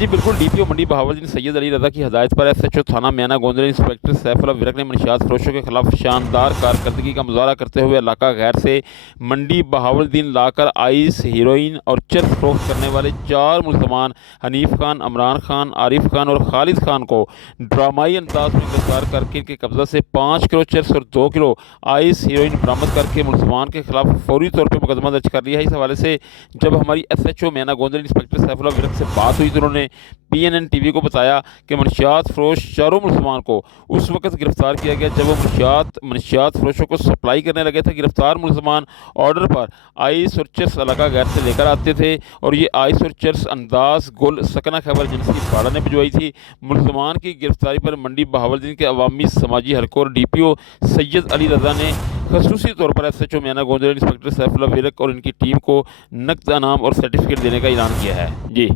جی بالکل D P او منڈی بہاولدین سید علی رضا کی ہدایت پر ایس ایچ او تھانہ میانہ گوندل انسپیکٹر سیف اللہ ورک نے منشیات فروشوں کے خلاف شاندار کارکردگی کا مظاہرہ کرتے ہوئے علاقہ غیر سے منڈی بہاولدین لا کر آئس ہیروئن اور چرس فروخت کرنے والے 4 ملزمان حنیف خان، عمران خان، عارف خان اور خالد خان کو ڈرامائی انداز میں گرفتار کر کے ان کے قبضہ سے 5 کلو چرس اور 2 کلو آئس ہیروئن برآمد کر کے ملزمان کے خلاف فوری طور پر مقدمہ درج کر لیا ہے۔ اس حوالے سے جب ہماری ایس ایچ او میانہ گوندل انسپیکٹر سیف اللہ ورک سے بات ہوئی تو انہوں نے پی این این ٹی وی کو بتایا کہ منشیات فروش 4 ملزمان کو اس وقت گرفتار کیا گیا جب وہ منشیات فروشوں کو سپلائی کرنے لگے تھے۔ گرفتار ملزمان آرڈر پر آئس اور چرس علاقہ غیر سے لے کر آتے تھے اور یہ آئس اور چرس انداز گل سکنہ خیبر ایجنسی باڑہ نے بھجوائی تھی۔ ملزمان کی گرفتاری پر منڈی بہاولدین کے عوامی سماجی حلقوں اور ڈی پی او سید علی رضا نے خصوصی طور پر ایس ایچ او میانہ گوندل انسپیکٹر سیف اللہ ورک اور ان کی ٹیم کو نقد انعام اور سرٹیفکیٹ دینے کا اعلان کیا ہے۔ جی